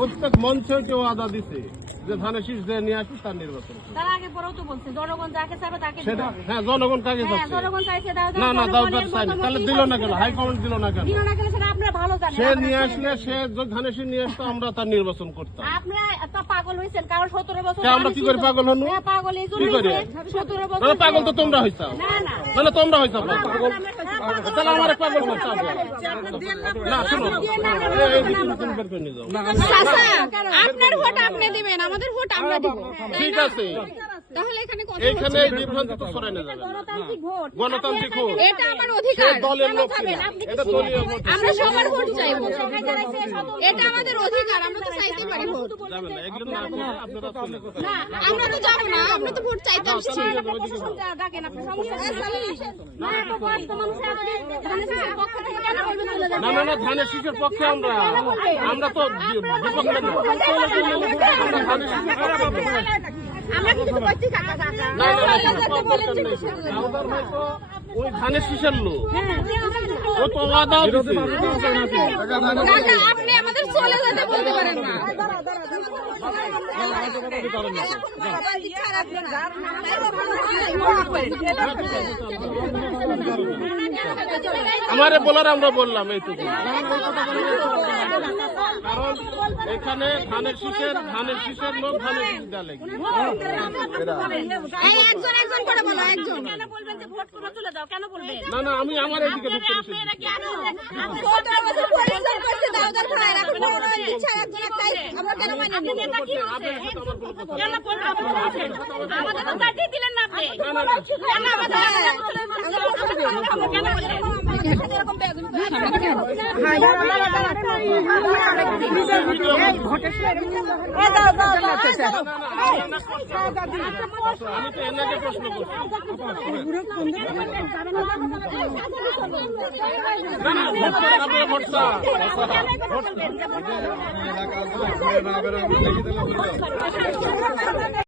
প্রত্যেক মঞ্চে কেউ আদা দিছে যে ধানের শীষ যে নিয়ে আসি তার নির্বাচন তার আগে পরেও তো বলছে জনগণ যাকে চাইবে তাকে সেটা হ্যাঁ জনগণ কাকে চাচ্ছে জনগণ চাইছে দাও না না দাও চাইনি তাহলে দিল না কেন হাইকমান্ড দিল না কেন দিল না কেন সেটা আপনারা ভালো জানেন সে নিয়ে আসলে সে ধানের শীষ নিয়ে আসতো আমরা তার নির্বাচন করতাম আপনারা এত পাগল হইছেন কারণ 17 বছর আমরা কি করে পাগল হনু পাগল এই জন্য 17 বছর না পাগল তো তোমরা হইছো না না না তোমরা হইছো পাগল তাহলে আমার পাগল করতে হবে না শুনো এই তুমি বের করে নিয়ে যাও চাচা আপনার ভোট আপনি দিবেন আমাদের ভোট আমরা দিব ঠিক আছে তাহলে এখানে কথা এইখানে বিভ্রান্তি তো ছড়ায় না যাবে গণতান্ত্রিক ভোট গণতান্ত্রিক ভোট এটা আমার অধিকার দলের লোক এটা দলীয় ভোট আমরা সবার ভোট চাইবো এটা আমাদের অধিকার আমরা তো চাইতে পারি ভোট যাবে না এগুলো না করে আপনারা চলে না আমরা তো যাব না আমরা তো ভোট চাইতে আসছি ডাকেন আপনি সমস্যা না তো কষ্ট মানুষ ধানের শীষের পক্ষ থেকে কেন বলবেন চলে যাবেন না না না ধানের শীষের পক্ষে আমরা তো বিপক্ষে না আমরা ধানের শীষের পক্ষে আমরা কিছু করছি কাকা কাকা না হয়তো ওই ধানের শীষের লোক ও তো আদা দিছে কাকা আপনি আমাদের চলে যেতে বলতে পারেন না আমারে বলার আমরা বললাম এইটুকু কারণ এখানে ধানের শীষের লোক ধানের শীষ ডালে এই একজন একজন করে বলো একজন কেন বলবেন যে ভোট করে চলে যাও কেন বলবেন না না আমি আমার এদিকে ঢুকতে দিচ্ছি কেন 17 বছর পরিশ্রম করতে দাউদার ভাই এখন বড় ইচ্ছা একজন চাই আমরা কেন মানি আপনি নেতা কি হচ্ছে কেন বলবেন আমাদের তো চাকরি দিলেন না আপনি কেন আমাদের কেন বললেন আমি তো এনাকে প্রশ্ন করছি না না ভোট ভোট